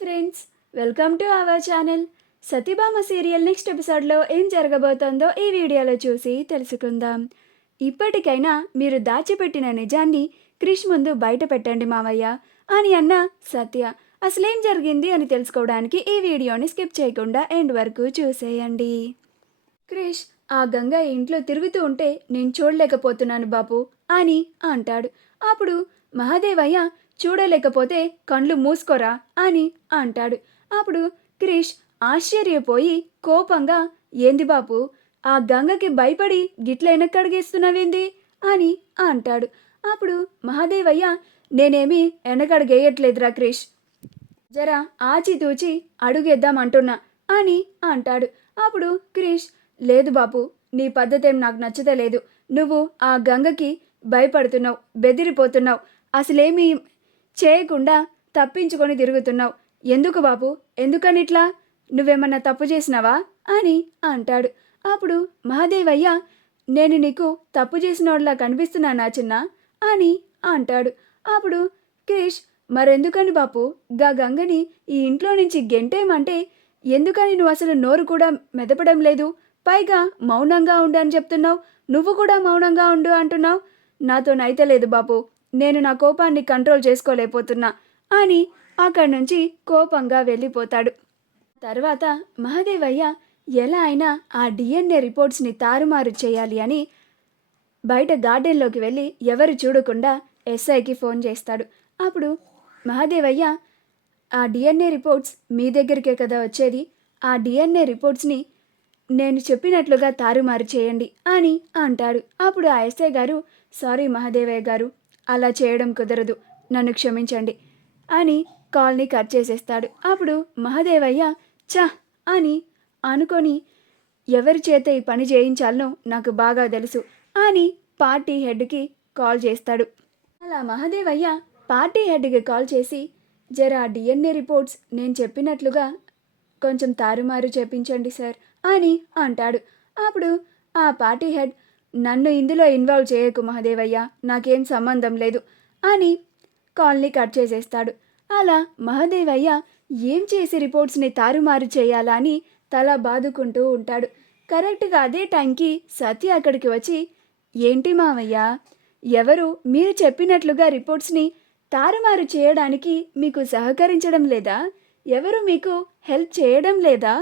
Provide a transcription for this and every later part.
Friends, welcome to our channel. Satyabhama serial next ఎపిసోడ్లో ఏం జరగబోతోందో ఈ వీడియోలో చూసి తెలుసుకుందాం. ఇప్పటికైనా మీరు దాచిపెట్టిన నిజాన్ని క్రిష్ ముందు బయట పెట్టండి మావయ్య అని అన్న సత్య. అసలేం జరిగింది అని తెలుసుకోవడానికి ఈ వీడియోని స్కిప్ చేయకుండా ఎండ్ వరకు చూసేయండి. క్రిష్ ఆ గంగ ఇంట్లో తిరుగుతూ ఉంటే నేను చూడలేకపోతున్నాను బాపు అని అంటాడు. అప్పుడు మహాదేవయ్య చూడలేకపోతే కళ్ళు మూసుకోరా అని అంటాడు. అప్పుడు క్రిష్ ఆశ్చర్యపోయి కోపంగా ఏంది బాపు, ఆ గంగకి భయపడి గిట్ల వెనకడుగేస్తున్నావేంది అని అంటాడు. అప్పుడు మహాదేవయ్య నేనేమి వెనకడుగేయట్లేదురా క్రిష్, జరా ఆచితూచి అడుగేద్దామంటున్నా అని అంటాడు. అప్పుడు క్రిష్ లేదు బాపు, నీ పద్ధతేం నాకు నచ్చతలేదు. నువ్వు ఆ గంగకి భయపడుతున్నావు, బెదిరిపోతున్నావు, అసలేమీ చేయకుండా తప్పించుకొని తిరుగుతున్నావు. ఎందుకు బాపు, ఎందుకనిట్లా? నువ్వేమన్నా తప్పు చేసినావా అని అంటాడు. అప్పుడు మహాదేవయ్య నేను నీకు తప్పు చేసినోడ్లా కనిపిస్తున్నానా చిన్న అని అంటాడు. అప్పుడు క్రిష్ మరెందుకని బాపు గా గంగని ఈ ఇంట్లో నుంచి గెంటేయమంటే ఎందుకని నువ్వు అసలు నోరు కూడా మెదపడం లేదు? పైగా మౌనంగా ఉండు అని చెప్తున్నావు, నువ్వు కూడా మౌనంగా ఉండు అంటున్నావు. నాతోనైతలేదు బాపు, నేను నా కోపాన్ని కంట్రోల్ చేసుకోలేకపోతున్నా అని అక్కడి నుంచి కోపంగా వెళ్ళిపోతాడు. తర్వాత మహాదేవయ్య ఎలా అయినా ఆ డిఎన్ఏ రిపోర్ట్స్ని తారుమారు చేయాలి అని బయట గార్డెన్లోకి వెళ్ళి ఎవరు చూడకుండా ఎస్ఐకి ఫోన్ చేస్తాడు. అప్పుడు మహాదేవయ్య ఆ డిఎన్ఏ రిపోర్ట్స్ మీ దగ్గరికే కదా వచ్చేది, ఆ డిఎన్ఏ రిపోర్ట్స్ని నేను చెప్పినట్లుగా తారుమారు చేయండి అని అంటాడు. అప్పుడు ఆ ఎస్ఐ గారు సారీ మహాదేవయ్య గారు, అలా చేయడం కుదరదు, నన్ను క్షమించండి అని కాల్ని కట్ చేసేస్తాడు. అప్పుడు మహాదేవయ్య చ అని అనుకొని ఎవరి చేత ఈ పని చేయించాలనో నాకు బాగా తెలుసు అని పార్టీ హెడ్కి కాల్ చేస్తాడు. అలా మహాదేవయ్య పార్టీ హెడ్కి కాల్ చేసి జరా డిఎన్ఏ రిపోర్ట్స్ నేను చెప్పినట్లుగా కొంచెం తారుమారు చేపించండి సార్ అని అంటాడు. అప్పుడు ఆ పార్టీ హెడ్ నన్ను ఇందులో ఇన్వాల్వ్ చేయకు మహాదేవయ్య, నాకేం సంబంధం లేదు అని కాల్ని కట్ చేసేస్తాడు. అలా మహాదేవయ్య ఏం చేసి రిపోర్ట్స్ని తారుమారు చేయాలా అని తల బాదుకుంటూ ఉంటాడు. కరెక్ట్గా అదే టైంకి సత్య అక్కడికి వచ్చి ఏంటి మావయ్య, ఎవరు మీరు చెప్పినట్లుగా రిపోర్ట్స్ని తారుమారు చేయడానికి మీకు సహకరించడం లేదా? ఎవరు మీకు హెల్ప్ చేయడం లేదా?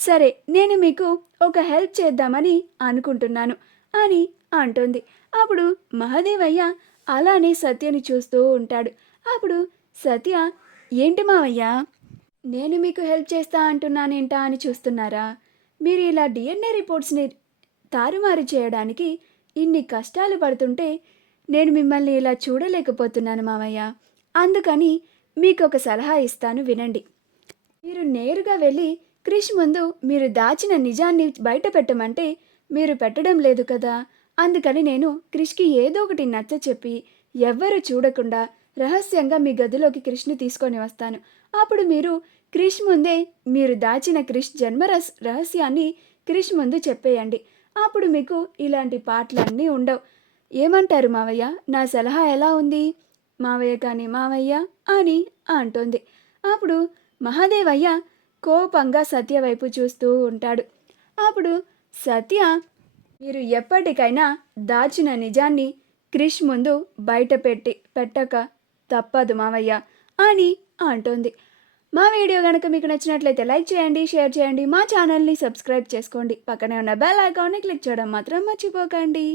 సరే నేను మీకు ఒక హెల్ప్ చేద్దామని అనుకుంటున్నాను అని అంటుంది. అప్పుడు మహాదేవయ్య అలానే సత్యని చూస్తూ ఉంటాడు. అప్పుడు సత్య ఏంటి మావయ్య, నేను మీకు హెల్ప్ చేస్తా అంటున్నానేంటా అని చూస్తున్నారా? మీరు ఇలా డిఎన్ఏ రిపోర్ట్స్ని తారుమారు చేయడానికి ఇన్ని కష్టాలు పడుతుంటే నేను మిమ్మల్ని ఇలా చూడలేకపోతున్నాను మావయ్య. అందుకని మీకు ఒక సలహా ఇస్తాను వినండి. మీరు నేరుగా వెళ్ళి క్రిష్ ముందు మీరు దాచిన నిజాన్ని బయట పెట్టమంటే మీరు పెట్టడం లేదు కదా. అందుకని నేను క్రిష్కి ఏదో ఒకటి నచ్చ చెప్పి ఎవ్వరూ చూడకుండా రహస్యంగా మీ గదిలోకి క్రిష్ని తీసుకొని వస్తాను. అప్పుడు మీరు క్రిష్ ముందే మీరు దాచిన క్రిష్ జన్మ రహస్యాన్ని క్రిష్ ముందు చెప్పేయండి. అప్పుడు మీకు ఇలాంటి పాటలన్నీ ఉండవు. ఏమంటారు మావయ్య, నా సలహా ఎలా ఉంది? మావయ్య కానీ మావయ్య అని అంటుంది. అప్పుడు మహాదేవయ్య కోపంగా సత్య వైపు చూస్తూ ఉంటాడు. అప్పుడు సత్య మీరు ఎప్పటికైనా దాచిన నిజాన్ని క్రిష్ ముందు బయట పెట్టక తప్పదు మావయ్య అని అంటుంది. మా వీడియో కనుక మీకు నచ్చినట్లయితే లైక్ చేయండి, షేర్ చేయండి, మా ఛానల్ని సబ్స్క్రైబ్ చేసుకోండి, పక్కనే ఉన్న బెల్ ఐకాన్ని క్లిక్ చేయడం మాత్రం మర్చిపోకండి.